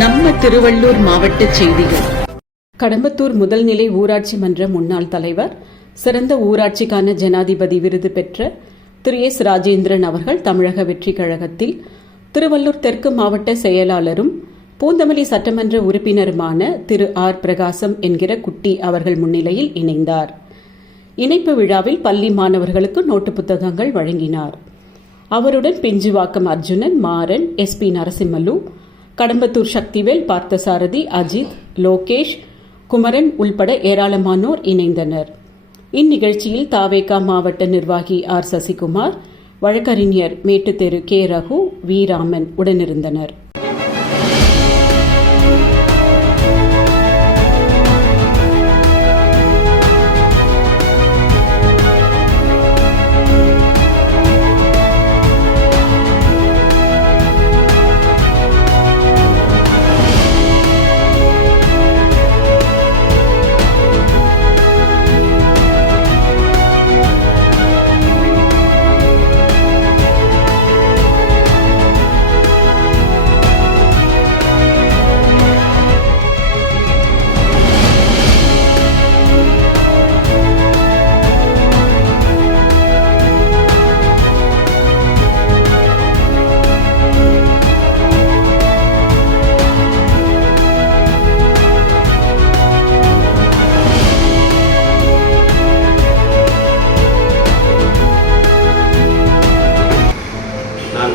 நம்ம திருவள்ளூர் மாவட்ட செய்திகள். கடம்பத்தூர் முதல்நிலை ஊராட்சி மன்ற முன்னாள் தலைவர், சிறந்த ஊராட்சிக்கான ஜனாதிபதி விருது பெற்ற திரு எஸ். ராஜேந்திரன் அவர்கள் தமிழக வெற்றிக் கழகத்தில் திருவள்ளூர் தெற்கு மாவட்ட செயலாளரும் பூந்தமல்லி சட்டமன்ற உறுப்பினருமான திரு ஆர். பிரகாசம் என்கிற குட்டி அவர்கள் முன்னிலையில் இணைந்தார். இணைப்பு விழாவில் பள்ளி மாணவர்களுக்கு நோட்டு புத்தகங்கள் வழங்கினார். அவருடன் பிஞ்சுவாக்கம் அர்ஜுனன், மாறன், எஸ். பி. நரசிம்மலு, கடம்பத்தூர் சக்திவேல், பார்த்தசாரதி, அஜித், லோகேஷ், குமரன் உள்பட ஏராளமானோர் இணைந்தனர். இந்நிகழ்ச்சியில் தாவேகா மாவட்ட நிர்வாகி ஆர். சசிகுமார், வழக்கறிஞர் மேட்டுத்தெரு கே. ரகு, வி. ராமன் உடனிருந்தனர்.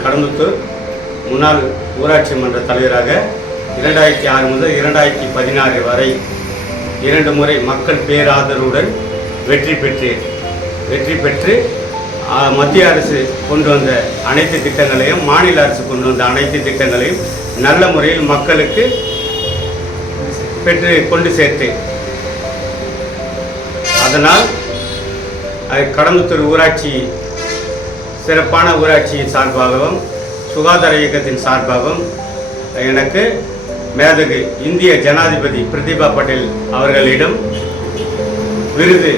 கடம்பத்தூர் முன்னாள் ஊராட்சி மன்ற தலைவராக 2006 முதல் 2016 வரை 2 முறை மக்கள் பேராதரவுடன் வெற்றி பெற்று மத்திய அரசு கொண்டு வந்த அனைத்து திட்டங்களையும், மாநில அரசு கொண்டு வந்த அனைத்து திட்டங்களையும் நல்ல முறையில் மக்களுக்கு பெற்று கொண்டு சேர்த்தேன். அதனால் கடம்பத்தூர் ஊராட்சி சிறப்பான ஊராட்சியின் சார்பாகவும் சுகாதார இயக்கத்தின் சார்பாகவும் எனக்கு மேதகு இந்திய ஜனாதிபதி பிரதிபா பட்டேல் அவர்களிடம் விருது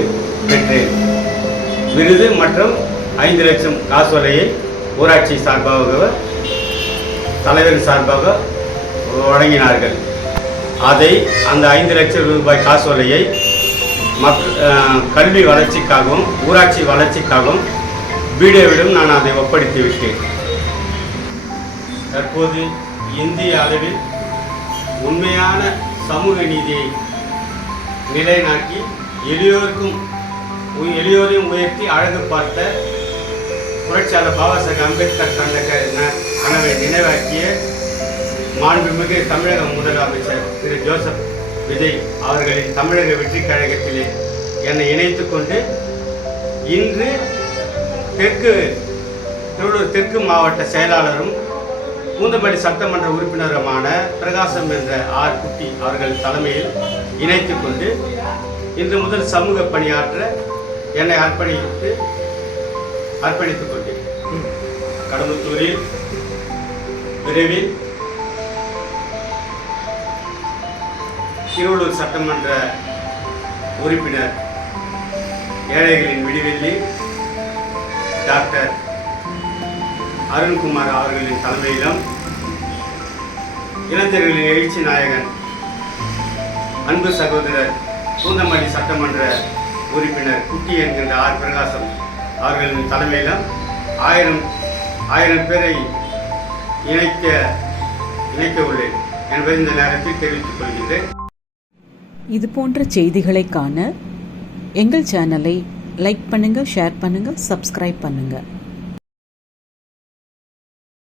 பெற்றேன். விருது மற்றும் 5 லட்சம் காசோலையை ஊராட்சி சார்பாக தலைவர் சார்பாக வழங்கினார்கள். அந்த 5 லட்சம் ரூபாய் காசோலையை கல்வி வளர்ச்சிக்காகவும் ஊராட்சி வளர்ச்சிக்காகவும் வீடியோவிடம் நான் அதை ஒப்படைத்து விட்டேன். தற்போது இந்திய அளவில் உண்மையான சமூக நீதியை நிலைநாட்டி எளியோரையும் உயர்த்தி அழகு பார்த்த புரட்சியாளர் பாபாசாஹேப் அம்பேத்கர் கண்ட கனவை நினைவாக்கிய மாண்புமிகு தமிழக முதலமைச்சர் திரு ஜோசப் விஜய் அவர்களின் தமிழக வெற்றிக் கழகத்திலே என்னை இணைத்து கொண்டு இன்று திருவள்ளூர் தெற்கு மாவட்ட செயலாளரும் பூந்தமல்லி சட்டமன்ற உறுப்பினருமான பிரகாசம் என்ற ஆர். குட்டி அவர்கள் தலைமையில் இணைத்து கொண்டு இன்று முதல் சமூக பணியாற்ற என்னை அர்ப்பணித்துக் கொண்டேன். கடம்பத்தூரில் விரைவில் திருவள்ளூர் சட்டமன்ற உறுப்பினர் ஏழைகளின் விடிவெள்ளி டாக்டர் அருண்குமார் அவர்களின் தலைமையிலும் இளைஞர்களின் எழுச்சி நாயகன் அன்பு சகோதரர் பூந்தமல்லி சட்டமன்ற உறுப்பினர் குட்டி என்கின்ற ஆர். பிரகாசம் அவர்களின் தலைமையிலும் 1000 பேரை இணைக்க உள்ளேன் என்பதை இந்த நேரத்தில் தெரிவித்துக் கொள்கின்றேன். இது போன்ற செய்திகளை காண எங்கள் சேனலை லைக் பண்ணுங்க, ஷேர் பண்ணுங்க, சப்ஸ்கிரைப் பண்ணுங்க.